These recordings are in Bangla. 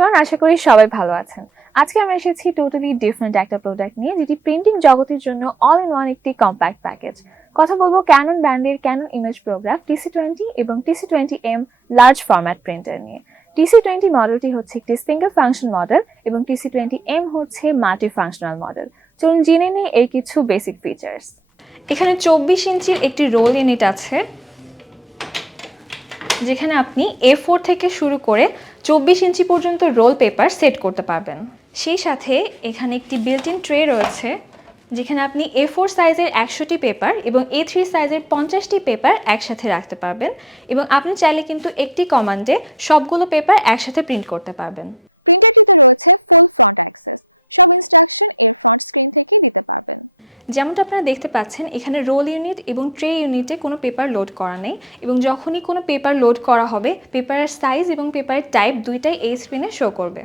এভরিওয়ান, আশা করি সবাই ভালো আছেন। আজকে আমরা এসেছি টোটালি ডিফারেন্ট একটা প্রোডাক্ট নিয়ে, যেটি প্রিন্টিং জগতের জন্য অল ইন ওয়ান একটি কম্প্যাক্ট প্যাকেজ। কথা বলবো ক্যানন ব্র্যান্ডের ক্যানন ইমেজ প্রোগ্রাফ TC-20 এবং TC-20M লার্জ ফরম্যাট প্রিন্টার নিয়ে। TC-20 মডেলটি হচ্ছে একটি সিঙ্গেল ফাংশন মডেল এবং TC-20M হচ্ছে মাল্টি ফাংশনাল মডেল। চলুন জেনে নিই এর কিছু বেসিক ফিচার্স। এখানে 24 ইঞ্চির একটি রোল ইউনিট আছে, যেখানে আপনি A4 থেকে শুরু করে 24 ইঞ্চি পর্যন্ত রোল পেপার সেট করতে পারবেন। সেই সাথে এখানে একটি বিল্ট ইন ট্রে রয়েছে, যেখানে আপনি A4 সাইজের 100টি পেপার এবং A3 সাইজের 50টি পেপার একসাথে রাখতে পারবেন এবং আপনি চাইলে কিন্তু একটি কমান্ডে সবগুলো পেপার একসাথে প্রিন্ট করতে পারবেন। যেমনটা আপনারা দেখতে পাচ্ছেন, এখানে রোল ইউনিট এবং ট্রে ইউনিটে কোনো পেপার লোড করা নেই এবং যখনই কোনো পেপার লোড করা হবে, পেপারের সাইজ এবং পেপারের টাইপ দুইটাই এই স্ক্রিনে শো করবে।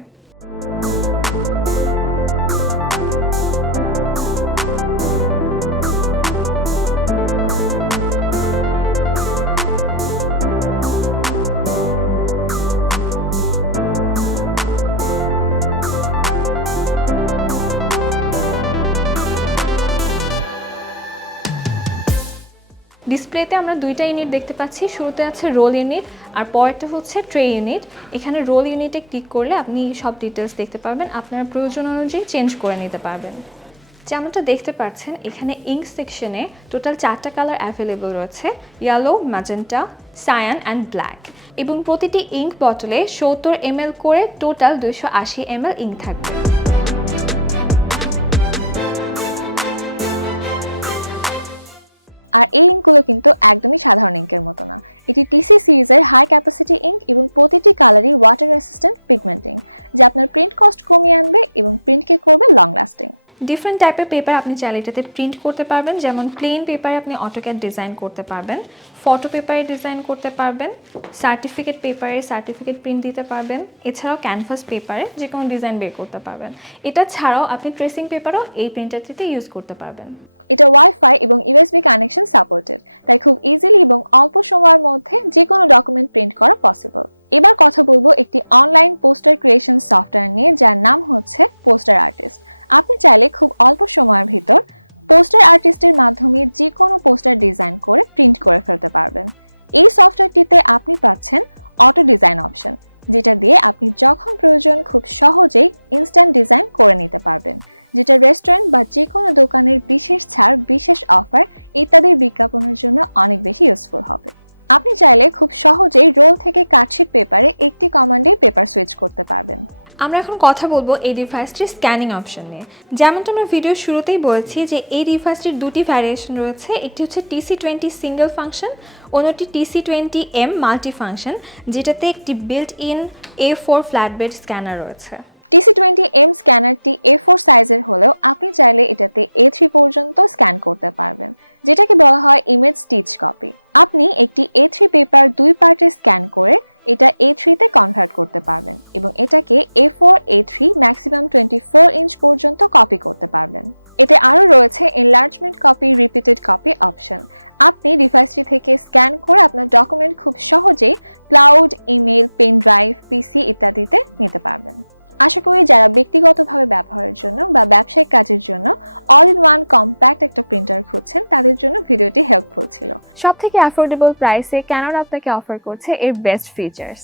ডিসপ্লেতে আমরা দুইটা ইউনিট দেখতে পাচ্ছি। শুরুতে আছে রোল ইউনিট আর পরেরটা হচ্ছে ট্রে ইউনিট। এখানে রোল ইউনিটে ক্লিক করলে আপনি সব ডিটেলস দেখতে পারবেন, আপনার প্রয়োজন অনুযায়ী চেঞ্জ করে নিতে পারবেন। যেমনটা দেখতে পাচ্ছেন, এখানে ইঙ্ক সেকশনে টোটাল 4টা কালার অ্যাভেলেবল রয়েছে: yellow, magenta, cyan and black. এবং প্রতিটি ইঙ্ক বটলে 70 ml করে টোটাল 280 ml ইঙ্ক থাকবে। ডিফারেন্ট টাইপের পেপার আপনি চাইলে এটাতে প্রিন্ট করতে পারবেন, যেমন প্লেন পেপারে আপনি অটোক্যাড ডিজাইন করতে পারবেন, ফটো পেপারে ডিজাইন করতে পারবেন, সার্টিফিকেট পেপারে সার্টিফিকেট প্রিন্ট দিতে পারবেন, এছাড়াও ক্যানভাস পেপারে যে কোনো ডিজাইন বের করতে পারবেন। এটা ছাড়াও আপনি ট্রেসিং পেপারও এই প্রিন্টারটিতে ইউজ করতে পারবেন। এবার কথা বলবো একটি অনলাইন পোস্টার ক্রিয়েশন সফটওয়্যার নিয়ে, যার নাম হচ্ছে পোস্টার আর্টিস্ট। আপনি চাইলে খুব অল্প সময়ের ভিতর পোস্টার আর্টিস্টের মাধ্যমে যে কোনো পোস্টার ডিজাইন করে প্রিন্ট করে ফেলতে পারবেন। এই সফটওয়্যারটিতে আপনি পাচ্ছেন অটো ডিজাইন অপশন, যেটা দিয়ে আপনি যখন প্রয়োজন খুব সহজে ইনস্ট্যান্ট ডিজাইন করে নিতে পারবেন, যেটা রেস্টুরেন্ট বা যে কোনো দোকানের বিশেষ ছাড়, বিশেষ অফার ইত্যাদি বিজ্ঞাপনের জন্য অনেক বেশি ইউজফুল হয়। আপনি চাইলে খুব সহজে 0 থেকে 500 পেপারে একটি কমান্ডে পেপার সার্চ করতে পারবেন। আমরা এখন কথা বলবো এই ডিভাইসটির স্ক্যানিং অপশন নিয়ে। যেমনটা আমরা ভিডিওর শুরুতেই বলেছি যে এই ডিভাইসটির দুটি ভ্যারিয়েশন রয়েছে। একটি হচ্ছে TC-20 সিঙ্গেল ফাংশন, অন্যটি TC-20M মাল্টি ফাংশন, যেটাতে একটি বিল্ট ইন A4 ফ্ল্যাটবেড স্ক্যানার রয়েছে। TC-20M স্ক্যানারটি A4 সাইজের হলেও আপনি চাইলে এটাকে A3 পর্যন্ত স্ক্যান করতে পারবেন, যেটাকে বলা হয় ইমেজ স্টিচ কপি। আপনি একটি A3 পেপার 2 পার্টে স্ক্যান করে এটা A3-তে কনভার্ট করতে পারবেন এবং এটাকে A4, A3 ম্যাক্সিমাম 24 ইঞ্চ পর্যন্ত কপি করতে পারবেন। এটা আরও রয়েছে enlargement copy, repeated copy option. আপনি ডিভাইসটি থেকে স্ক্যান করে আপনি ডকুমেন্ট খুব সহজে ক্লাউড, ইমেল, পেন ড্রাইভ, পিসি ইত্যাদিতে নিতে পারবেন। আশা করি যারা ব্যক্তিগতভাবে ব্যবহারের জন্য বা ব্যবসায়িক কাজের জন্য অল ইন ওয়ান কম্প্যাক্ট একটি প্রয়োজন আছে, তাদের জন্য ভিডিওটি হেল্প করছে। সবথেকে অ্যাফোর্ডেবল প্রাইসে ক্যানন আপনাকে অফার করছে এর বেস্ট ফিচার্স।